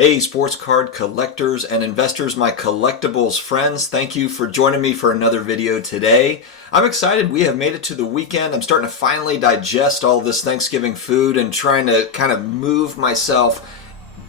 Hey, sports card collectors and investors, my collectibles friends, thank you for joining me for another video today. I'm excited. We have made it to the weekend. I'm starting to finally digest all this Thanksgiving food and trying to kind of move myself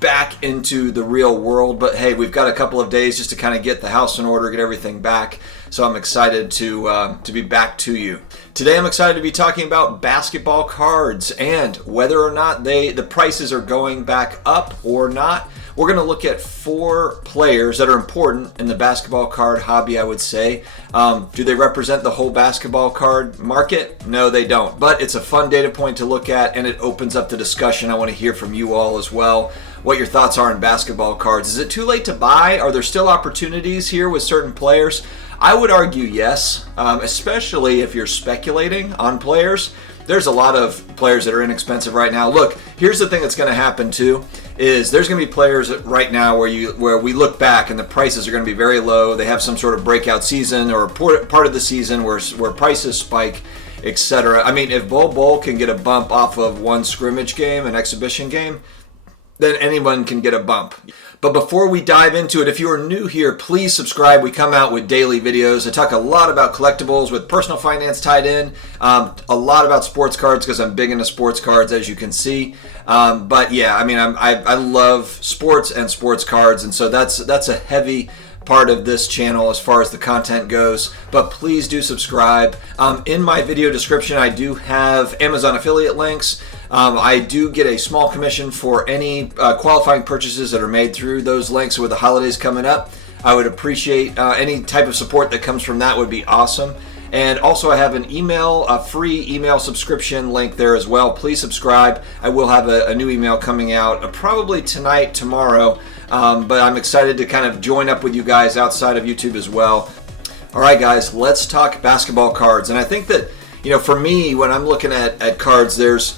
back into the real world. But hey, we've got a couple of days just to kind of get the house in order, get everything back. So I'm excited to be back to you. Today I'm excited to be talking about basketball cards and whether or not the prices are going back up or not. We're going to look at 4 players that are important in the basketball card hobby, I would say. Do they represent the whole basketball card market? No, they don't. But it's a fun data point to look at, and it opens up the discussion. I want to hear from you all as well, what your thoughts are on basketball cards. Is it too late to buy? Are there still opportunities here with certain players? I would argue yes, especially if you're speculating on players. There's a lot of players that are inexpensive right now. Look, here's the thing that's going to happen too, is there's going to be players right now where we look back and the prices are going to be very low. They have some sort of breakout season or part of the season where prices spike, etc. I mean, if Bol can get a bump off of one scrimmage game, an exhibition game, then anyone can get a bump. But before we dive into it, if you are new here, please subscribe. We come out with daily videos. I talk a lot about collectibles with personal finance tied in, a lot about sports cards because I'm big into sports cards, as you can see. But yeah, I mean, I love sports and sports cards, and so that's a heavy part of this channel as far as the content goes. But please do subscribe. In my video description, I do have Amazon affiliate links. I do get a small commission for any qualifying purchases that are made through those links. With the holidays coming up, I would appreciate any type of support that comes from that would be awesome. And also I have a free email subscription link there as well. Please subscribe. I will have a new email coming out probably tonight, tomorrow. But I'm excited to kind of join up with you guys outside of YouTube as well. All right, guys, let's talk basketball cards. And I think that, for me, when I'm looking at cards, there's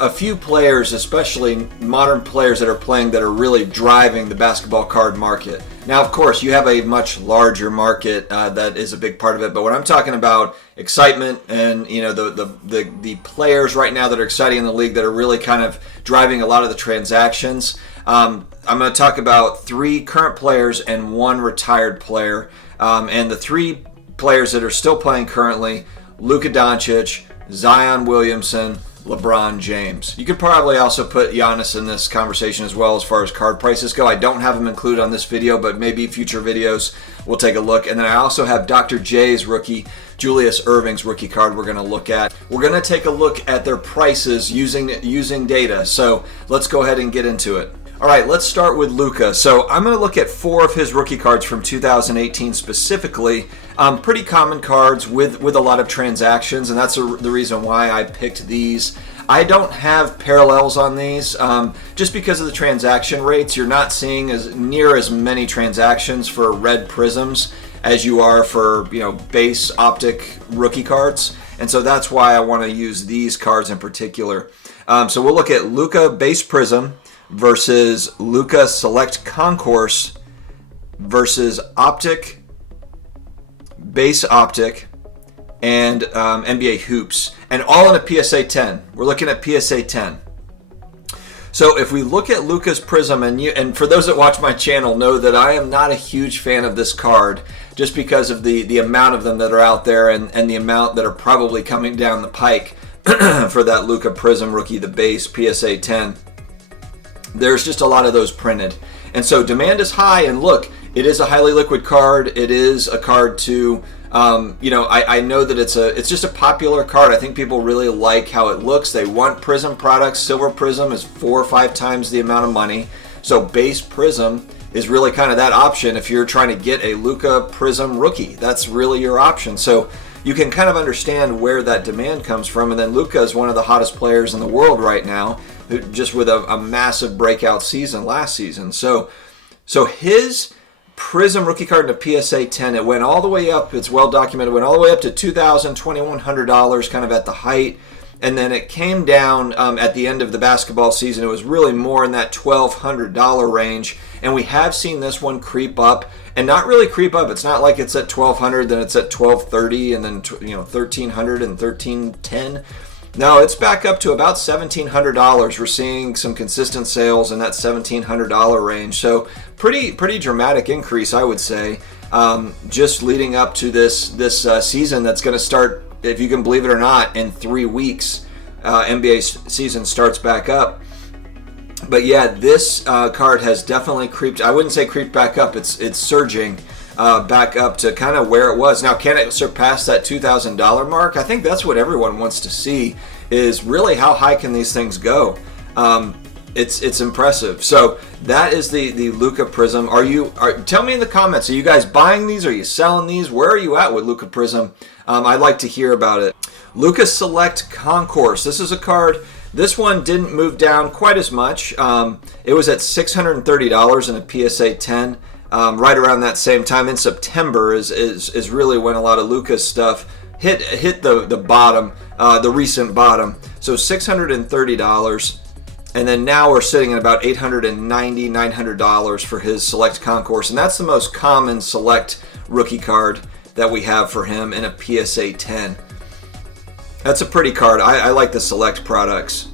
a few players, especially modern players that are playing, that are really driving the basketball card market. Now, of course, you have a much larger market that is a big part of it. But when I'm talking about excitement and the players right now that are exciting in the league that are really kind of driving a lot of the transactions, I'm going to talk about 3 current players and 1 retired player. And the 3 players that are still playing currently: Luka Doncic, Zion Williamson, LeBron James. You could probably also put Giannis in this conversation as well as far as card prices go. I don't have them included on this video, but maybe future videos we'll take a look. And then I also have Dr. J's rookie, Julius Erving's rookie card we're going to look at. We're going to take a look at their prices using data. So let's go ahead and get into it. All right, let's start with Luka. So I'm going to look at 4 of his rookie cards from 2018 specifically. Pretty common cards with a lot of transactions, and that's the reason why I picked these. I don't have parallels on these just because of the transaction rates. You're not seeing near as many transactions for red prisms as you are for base optic rookie cards, and so that's why I want to use these cards in particular. So we'll look at Luka base prism versus Luka Select Concourse versus Optic, Base Optic, and NBA Hoops, and all in a PSA 10. We're looking at PSA 10. So if we look at Luka's Prism, and for those that watch my channel know that I am not a huge fan of this card just because of the amount of them that are out there and the amount that are probably coming down the pike for that Luka Prism rookie, the base PSA 10. There's just a lot of those printed, and so demand is high. And look, it is a highly liquid card. It is a card to I know that it's just a popular card. I think people really like how it looks. They want Prism products. Silver Prism is 4 or 5 times the amount of money, so base Prism is really kind of that option if you're trying to get a Luka Prism rookie. That's really your option. So you can kind of understand where that demand comes from. And then Luka is one of the hottest players in the world right now, just with a massive breakout season last season. So his Prism rookie card in a PSA 10, it went all the way up. It's well documented. It went all the way up to $2,000, $2,100, kind of at the height. And then it came down at the end of the basketball season. It was really more in that $1,200 range. And we have seen this one creep up, and not really creep up. It's not like it's at $1,200, then it's at $1,230, and then $1,300 and $1,310. No, it's back up to about $1,700. We're seeing some consistent sales in that $1,700 range. So pretty dramatic increase, I would say, just leading up to this season that's going to start, if you can believe it or not, in 3 weeks. NBA season starts back up. But yeah, this card has definitely creeped. I wouldn't say creeped back up. It's surging back up to kind of where it was. Now, can it surpass that $2,000 mark? I think that's what everyone wants to see, is really how high can these things go. It's impressive. So that is the Luka Prism. Tell me in the comments, are you guys buying these? Are you selling these? Where are you at with Luka Prism? I'd like to hear about it. Luka Select Concourse. This is a card. This one didn't move down quite as much. It was at $630 in a PSA 10. Right around that same time in September is really when a lot of Luka's stuff hit the bottom, the recent bottom. So $630, and then now we're sitting at about $890, $900 for his Select Concourse, and that's the most common Select rookie card that we have for him in a PSA 10. That's a pretty card. I like the Select products.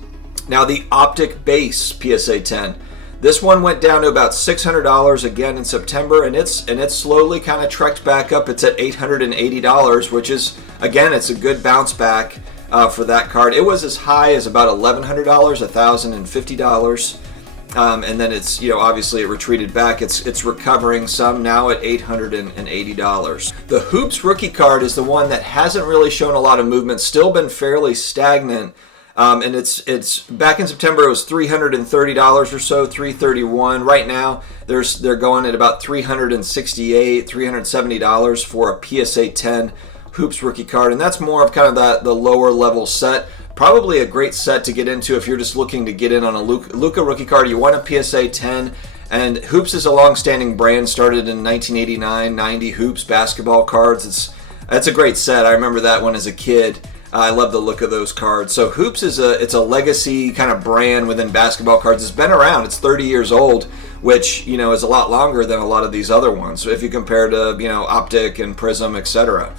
Now the Optic Base PSA 10. This one went down to about $600 again in September, and it's slowly kind of trekked back up. It's at $880, which is, again, it's a good bounce back for that card. It was as high as about $1,100, $1,050, and then it's, obviously it retreated back. It's recovering some now at $880. The Hoops rookie card is the one that hasn't really shown a lot of movement, still been fairly stagnant. And it's back in September, it was $330 or so, $331. Right now, they're going at about $368, $370 for a PSA 10 Hoops rookie card, and that's more of kind of the lower level set. Probably a great set to get into if you're just looking to get in on a Luka rookie card. You want a PSA 10, and Hoops is a long-standing brand, started in 1989, 90 Hoops basketball cards. That's a great set. I remember that one as a kid. I love the look of those cards. So Hoops is a legacy kind of brand within basketball cards. It's been around. It's 30 years old, which is a lot longer than a lot of these other ones. So if you compare to Optic and Prism, etc.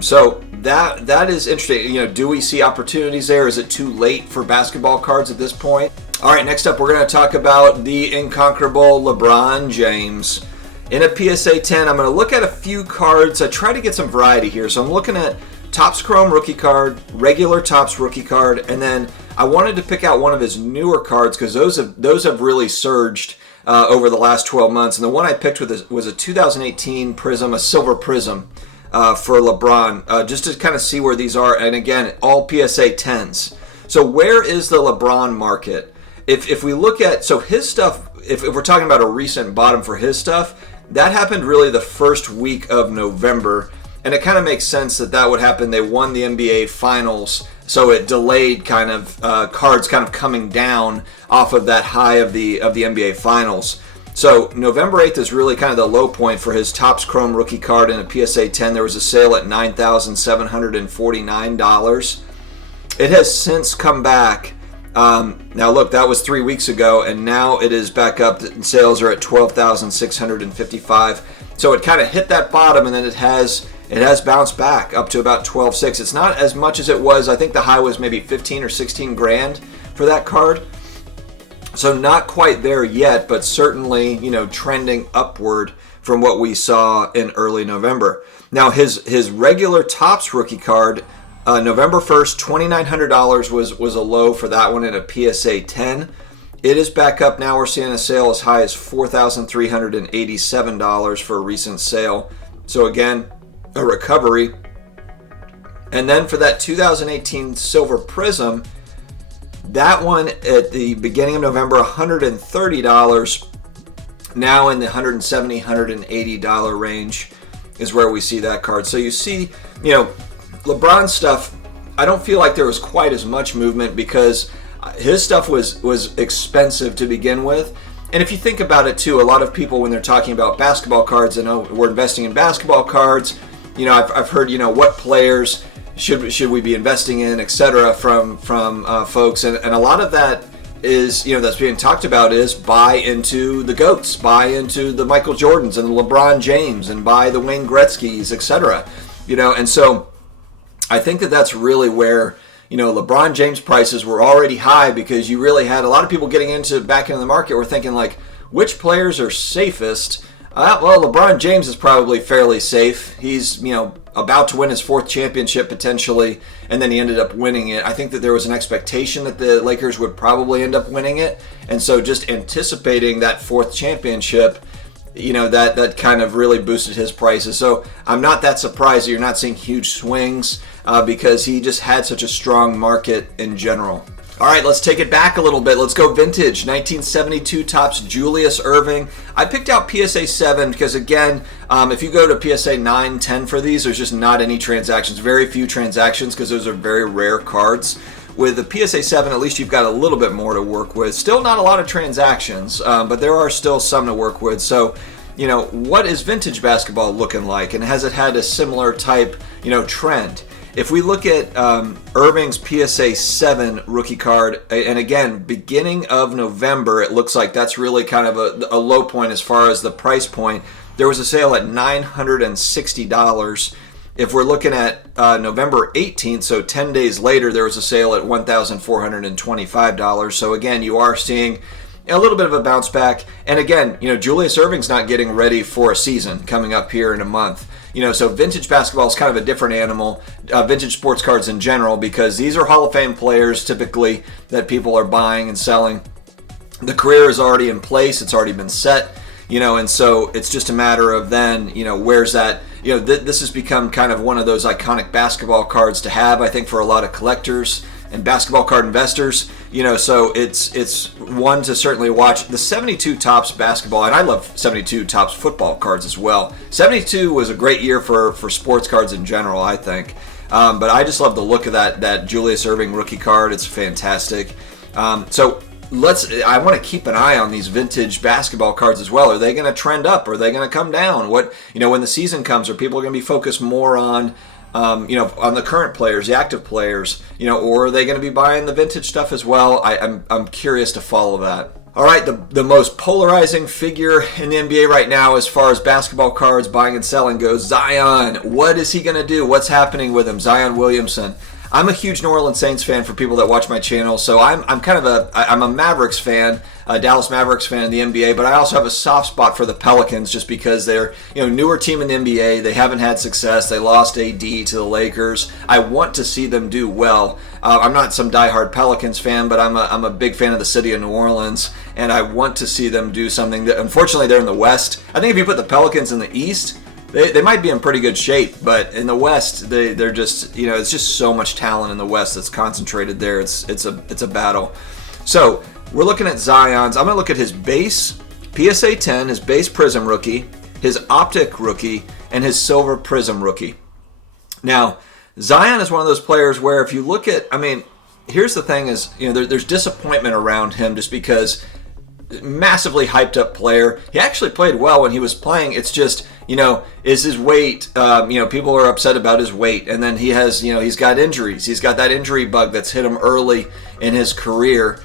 So that is interesting. Do we see opportunities there? Is it too late for basketball cards at this point? All right, next up we're going to talk about the incomparable LeBron James. In a PSA 10, I'm going to look at a few cards. I try to get some variety here. So I'm looking at Topps Chrome rookie card, regular Topps rookie card, and then I wanted to pick out one of his newer cards because those have really surged over the last 12 months. And the one I picked was a 2018 Prism, a silver Prism for LeBron, just to kind of see where these are. And again, all PSA 10s. So where is the LeBron market? If we look at, so his stuff, if we're talking about a recent bottom for his stuff, that happened really the first week of November. And it kind of makes sense that would happen. They won the NBA Finals, so it delayed kind of cards kind of coming down off of that high of the NBA Finals. So November 8th is really kind of the low point for his Topps Chrome rookie card in a PSA 10. There was a sale at $9,749. It has since come back. Now look, that was 3 weeks ago, and now it is back up. The sales are at $12,655. So it kind of hit that bottom, and then it has bounced back up to about $12,600. It's not as much as it was. I think the high was maybe 15 or 16 grand for that card. So not quite there yet, but certainly, trending upward from what we saw in early November. Now his regular Topps rookie card, November 1st, $2,900 was a low for that one in a PSA 10. It is back up now. We're seeing a sale as high as $4,387 for a recent sale. So again, a recovery. And then for that 2018 Silver Prism, that one at the beginning of November, $130. Now in the $170, $180 range is where we see that card. So you see, LeBron stuff, I don't feel like there was quite as much movement because his stuff was expensive to begin with. And if you think about it too, a lot of people when they're talking about basketball cards, I know we're investing in basketball cards. I've heard, what players should we be investing in, etc. from folks, and a lot of that is, that's being talked about is buy into the GOATs, buy into the Michael Jordans and the LeBron James, and buy the Wayne Gretzky's, etc. And so I think that's really where LeBron James prices were already high because you really had a lot of people getting back into the market were thinking like, which players are safest? Well, LeBron James is probably fairly safe. He's, about to win his 4th championship potentially, and then he ended up winning it. I think that there was an expectation that the Lakers would probably end up winning it, and so just anticipating that 4th championship, that kind of really boosted his prices. So I'm not that surprised that you're not seeing huge swings because he just had such a strong market in general. All right, let's take it back a little bit. Let's go vintage. 1972 Topps Julius Erving. I picked out PSA 7 because, again, if you go to PSA 9, 10 for these, there's just not any transactions. Very few transactions because those are very rare cards. With the PSA 7, at least you've got a little bit more to work with. Still not a lot of transactions, but there are still some to work with. So, what is vintage basketball looking like? And has it had a similar type, trend? If we look at Erving's PSA 7 rookie card, and again, beginning of November, it looks like that's really kind of a low point as far as the price point. There was a sale at $960. If we're looking at November 18th, so 10 days later, there was a sale at $1,425. So again, you are seeing a little bit of a bounce back. And again, Julius Erving's not getting ready for a season coming up here in a month. So vintage basketball is kind of a different animal, vintage sports cards in general, because these are Hall of Fame players typically that people are buying and selling. The career is already in place. It's already been set, and so it's just a matter of then, where's that, this has become kind of one of those iconic basketball cards to have, I think, for a lot of collectors and basketball card investors, so it's one to certainly watch. The 72 Topps basketball, and I love 72 Topps football cards as well. 72 was a great year for sports cards in general, I think. But I just love the look of that Julius Erving rookie card. It's fantastic. So I want to keep an eye on these vintage basketball cards as well. Are they going to trend up? Are they going to come down? When the season comes, are people going to be focused more on on the current players, the active players, or are they going to be buying the vintage stuff as well? I'm curious to follow that. All right, the most polarizing figure in the NBA right now as far as basketball cards buying and selling goes, Zion. What is he going to do? What's happening with him? Zion Williamson. I'm a huge New Orleans Saints fan for people that watch my channel, so I'm a Mavericks fan, a Dallas Mavericks fan in the NBA, but I also have a soft spot for the Pelicans just because they're newer team in the NBA. They haven't had success. They lost AD to the Lakers. I want to see them do well. I'm not some diehard Pelicans fan, but I'm a big fan of the city of New Orleans, and I want to see them do something. Unfortunately, they're in the West. I think if you put the Pelicans in the East, they might be in pretty good shape, but in the West, they're just, it's just so much talent in the West that's concentrated there. It's a battle. So we're looking at Zion's. I'm going to look at his base PSA 10, his base Prism rookie, his Optic rookie, and his Silver Prism rookie. Now, Zion is one of those players where if you look at, here's the thing is, there's disappointment around him just because massively hyped up player. He actually played well when he was playing. It's just, is his weight, people are upset about his weight. And then he has, he's got injuries. He's got that injury bug that's hit him early in his career.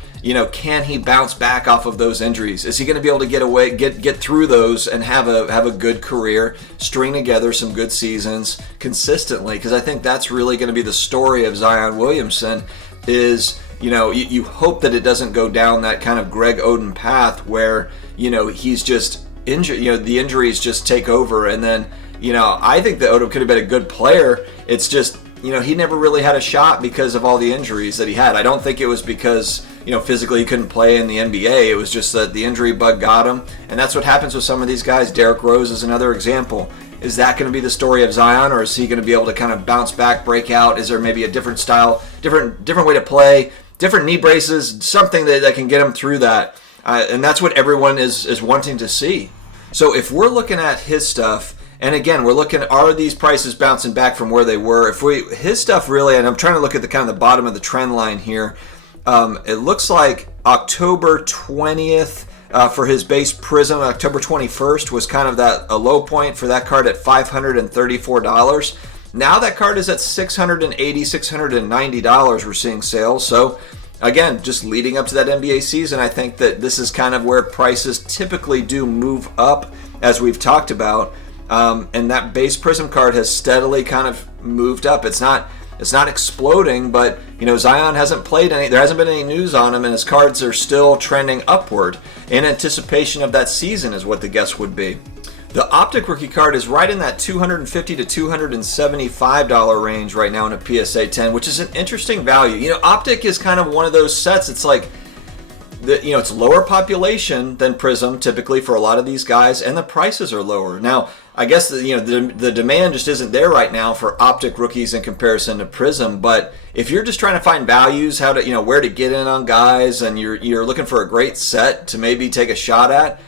Can he bounce back off of those injuries? Is he going to be able to get through those and have a good career, string together some good seasons consistently? Because I think that's really going to be the story of Zion Williamson is, you hope that it doesn't go down that kind of Greg Oden path where, he's just injured, the injuries just take over. And then, I think that Oden could have been a good player. It's just, he never really had a shot because of all the injuries that he had. I don't think it was because, physically he couldn't play in the NBA. It was just that the injury bug got him. And that's what happens with some of these guys. Derrick Rose is another example. Is that going to be the story of Zion, or is he going to be able to kind of bounce back, break out? Is there maybe a different style, different way to play, different knee braces, something that can get him through that? And that's what everyone is wanting to see. So if we're looking at his stuff, and again, we're looking, are these prices bouncing back from where they were? His stuff really, and I'm trying to look at the kind of the bottom of the trend line here. It looks like October 20th for his base Prism, October 21st was kind of a low point for that card at $534. Now that card is at $680, $690 we're seeing sales. So again, just leading up to that NBA season, I think that this is kind of where prices typically do move up, as we've talked about. And that base Prism card has steadily kind of moved up. It's not, It's not exploding, but Zion hasn't played any. There hasn't been any news on him, and his cards are still trending upward in anticipation of that season, is what the guess would be. The Optic rookie card is right in that $250 to $275 range right now in a PSA 10, which is an interesting value. Optic is kind of one of those sets. It's like, it's lower population than Prism typically for a lot of these guys, and the prices are lower. Now, I guess the demand just isn't there right now for Optic rookies in comparison to Prism. But if you're just trying to find values, where to get in on guys, and you're looking for a great set to maybe take a shot at,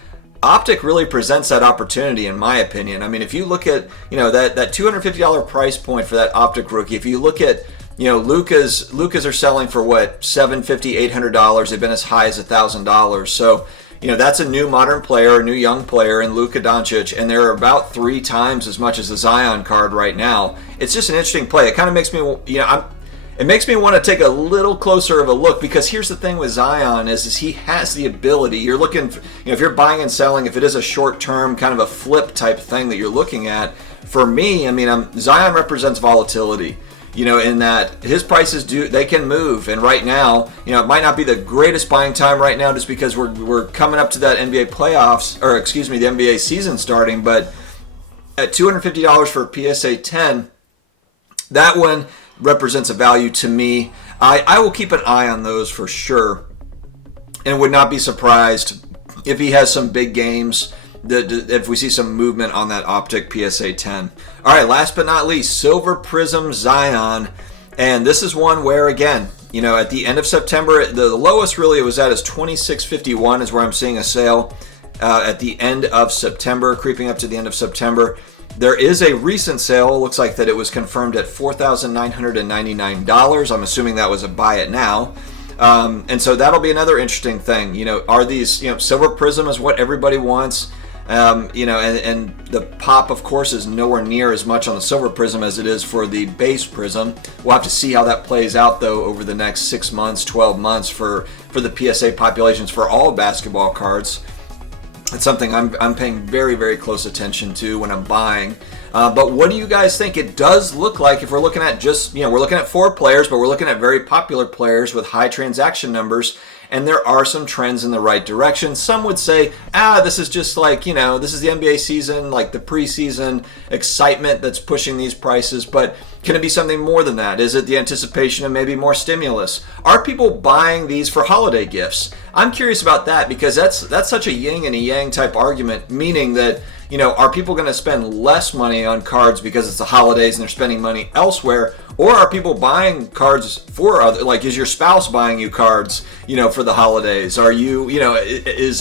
Optic really presents that opportunity, in my opinion. I mean, if you look at that $250 price point for that Optic rookie, if you look at Luka's are selling for what, $750, $800. They've been as high as $1,000. So that's a new modern player, a new young player in Luka Doncic, and they're about 3 times as much as the Zion card right now. It's just an interesting play. It kind of makes me, it makes me want to take a little closer of a look, because here's the thing with Zion is he has the ability. You're looking, if you're buying and selling, if it is a short-term kind of a flip type thing that you're looking at, for me, Zion represents volatility. In that his prices they can move, and right now, it might not be the greatest buying time right now, just because we're coming up to that NBA playoffs, or excuse me, the NBA season starting. But at $250 for a PSA 10, that one represents a value to me. I will keep an eye on those for sure, and would not be surprised if he has some big games. If we see some movement on that Optic PSA 10. All right, last but not least, Silver Prism Zion. And this is one where, again, at the end of September, the lowest really it was at is $26.51 is where I'm seeing a sale at the end of September, creeping up to the end of September. There is a recent sale. It looks like that it was confirmed at $4,999. I'm assuming that was a buy it now. And so that'll be another interesting thing. Are these, Silver Prism is what everybody wants. And the pop, of course, is nowhere near as much on the Silver Prism as it is for the base Prism. We'll have to see how that plays out, though, over the next 6 months, 12 months for the PSA populations for all basketball cards. It's something I'm paying very, very close attention to when I'm buying. But what do you guys think? It does look like, if we're looking at just, we're looking at 4 players, but we're looking at very popular players with high transaction numbers, and there are some trends in the right direction. Some would say, this is just like, this is the NBA season, like the preseason excitement that's pushing these prices, but can it be something more than that? Is it the anticipation of maybe more stimulus? Are people buying these for holiday gifts? I'm curious about that, because that's such a yin and a yang type argument, meaning that, are people going to spend less money on cards because it's the holidays and they're spending money elsewhere? Or are people buying cards for other, like, is your spouse buying you cards, for the holidays? Are you,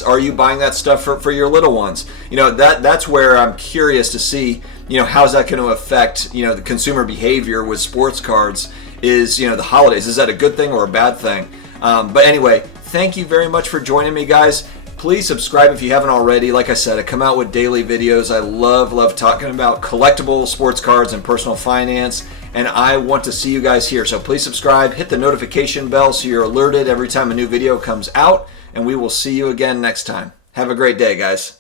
are you buying that stuff for your little ones? That's where I'm curious to see, how's that going to affect, the consumer behavior with sports cards is, the holidays. Is that a good thing or a bad thing? But anyway, thank you very much for joining me, guys. Please subscribe if you haven't already. Like I said, I come out with daily videos. I love talking about collectible sports cards and personal finance, and I want to see you guys here. So please subscribe, hit the notification bell so you're alerted every time a new video comes out, and we will see you again next time. Have a great day, guys.